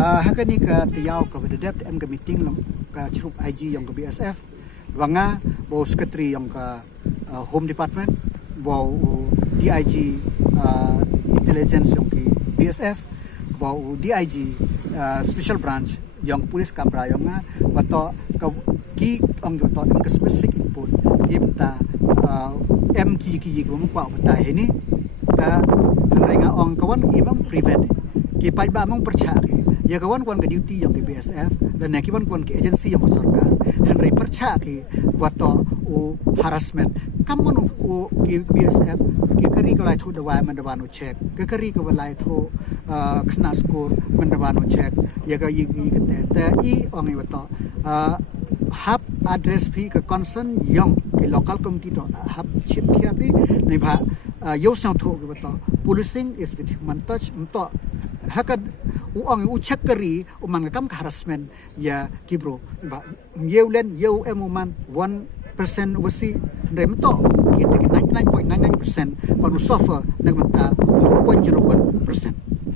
haka ni ka tiyaw ka bededep em ka meeting ka churup IG yang ka BSF wanga bo secretary yang ka Home Department bo DIG intelligence yang ki BSF bo DIG special branch yang polis kabra yang nga bato ka ki ang bato em ka specific input imta em ki ko mo pa bata ini ka hanrenga ong kawan imam prevent ki pai ba mong percaya ya kawan ke duty yang ke BSF dan yang kawan ke agensi yang sarkar hanrei percaya ke bato harassment kamu ke BSF ke kari ko lai thu dawai mandawano check ke kari ko lai thu khna score mandawano check ya ka yi te I ong bato hub address भी का concern yang के local community तो hub chip किया भी नहीं भा यो संतो के बता policing is with human touch तो हकद उंग उचक करी उमन कम harassment या किब्रो भा ये उलन ये एमुमन 1% वसी रेम तो kita 99.99% panu suffer dengan 0.01%